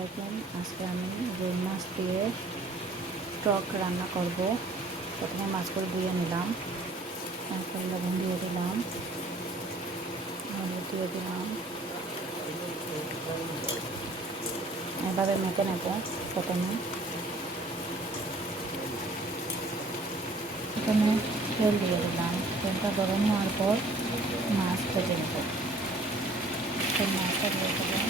আলাইকুম। আজকে আমি রুই মাছ দিয়ে টক রান্না করব। প্রথমে মাছগুলো ধুয়ে নিলাম। তারপর লবণ দিয়ে দিলাম। হলুদ দিয়ে দিলাম। এভাবে মেখে নেব প্রথমে। প্রথমে তেল দিয়ে দিলাম। তেলটা গরম হওয়ার পর মাছ ভেজে নেব। মাছটা দিয়ে দেবো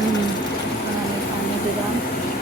嗯，啊，那个。